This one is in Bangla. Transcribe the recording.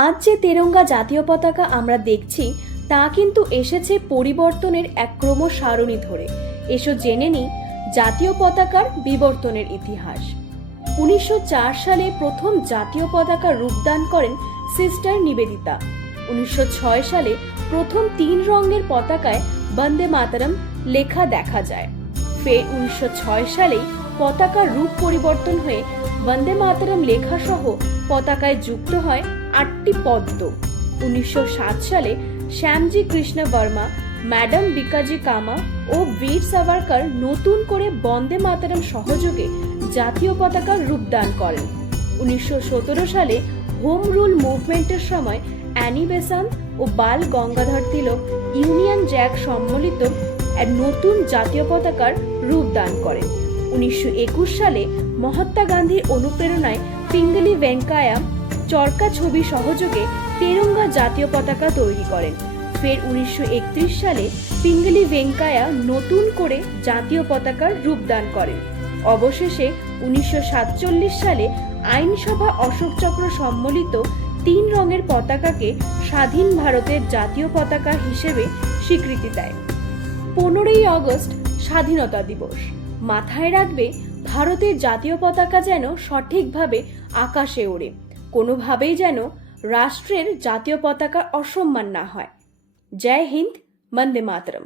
আজ যে তেরঙ্গা জাতীয় পতাকা আমরা দেখছি তা কিন্তু এসেছে পরিবর্তনের এক ক্রম সারণী ধরে। এসো জেনে নিই জাতীয় পতাকার বিবর্তনের ইতিহাস। 1904 সালে প্রথম জাতীয় পতাকা রূপদান করেন সিস্টার নিবেদিতা। 1906 সালে প্রথম 3 রঙের পতাকায় বন্দে মাতরম লেখা দেখা যায়। ফের 1906 সালেই পতাকার রূপ পরিবর্তন হয়ে বন্দে মাতরম লেখা সহ পতাকায় যুক্ত হয় 8টি পদ্ম। 1907 সালে শ্যামজি কৃষ্ণ বর্মা, ম্যাডাম বিকাজি কামা ও বীর সাভারকর নতুন করে বন্দে মাতরম সহযোগে জাতীয় পতাকার রূপদান করেন। 1917 সালে হোম রুল মুভমেন্টের সময় অ্যানি বেসান্ত ও বাল গঙ্গাধর তিলক ইউনিয়ন জ্যাক সম্মিলিত এক নতুন জাতীয় পতাকার রূপদান করেন। 1921 সালে মহাত্মা গান্ধীর অনুপ্রেরণায় পিঙ্গলি ভেঙ্কায়া চরকা ছবি সহযোগে তেরঙ্গা জাতীয় পতাকা তৈরি করেন। ফের 1931 সালে পিঙ্গলি ভেঙ্কায়া নতুন করে জাতীয় পতাকার রূপদান করেন। অবশেষে 1947 সালে আইনসভা অশোক চক্র সম্মিলিত 3 রঙের পতাকাকে স্বাধীন ভারতের জাতীয় পতাকা হিসেবে স্বীকৃতি দেয়। 15ই আগস্ট স্বাধীনতা দিবস। মাথায় রাখবে ভারতের জাতীয় পতাকা যেন সঠিকভাবে আকাশে ওড়ে, কোনোভাবেই যেন রাষ্ট্রের জাতীয় পতাকার অসম্মান না হয়। জয় হিন্দ, বন্দে মাতরম।